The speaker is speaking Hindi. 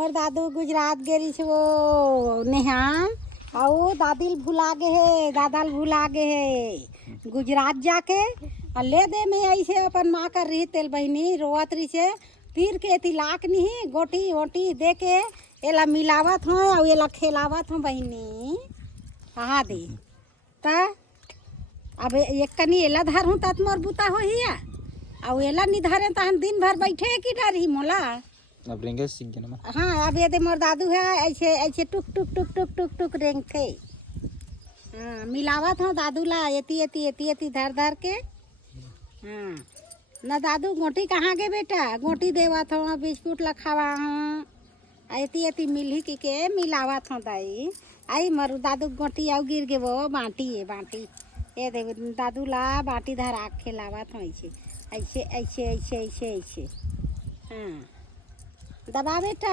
मोर दादू गुजरात गेरी छे वो नेहा आओ दादिल भुला गे है, दादाल भुला गे है गुजरात जाके ले दे में ऐसे अपन माँ कर रही तेल बहनी रोवत रही से तीर के तिलाक नहीं गोटी वोटी दे के एला मिलावत हो और एला खेलावत हो बहनी कहा दे ता अब एक कनी एला धर हूँ तात मोर बुता हो हिया और एला नहीं धरे तहन दिन भर बैठे की डर ही मोला अब रेंगे सीख गया ना। हाँ अब ये दे मोर दादू है ऐसे ऐसे टुक टुक टुक टुक टुक टुक रेंगते हाँ मिलावत हूँ दादू ला एती एती एती एती धर धर के हाँ ना दादू गोटी कहाँ गए बेटा गोटी देवत हूँ बिस्कुट ला खावा हूँ एती एती मिली की के मिलावत हूँ दाई आई मरु दादू गोटी आउ गिर गे वो बाटी है बाटी ये दे दादू ला बाटी धर आग खिलावत हूँ ऐसे ऐसे ऐसे ऐसे ऐसे ऐसे हाँ दबा बेटा।